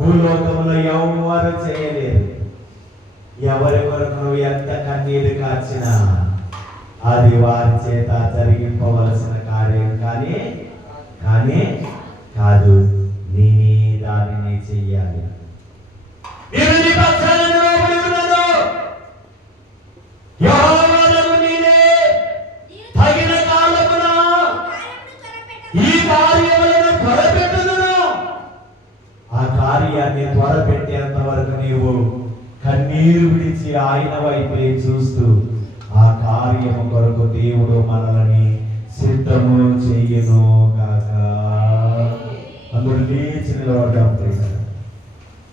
భూలోకంలో ఎవరు చేయలేరు. ఎవరి కొరకు నువ్వు ఎంత కన్నీరు కార్చినా అది వారి చేత జరిగింపవలసిన కార్యం కానీ కాదు. నీ దానిని చెయ్యాలి. తగిన కాలమున ఈ కార్యములను త్వరపెట్టుదును. ఆ కార్యాన్ని త్వరపెట్టేంత వరకు నీవు కన్నీరు విడిచి ఆయన వైపే చూస్తూ ఆ కార్యము కొరకు దేవుడు మనల్ని సిద్ధము చెయ్యును గాక. అందరూ లేచి నిలబడ్డాం.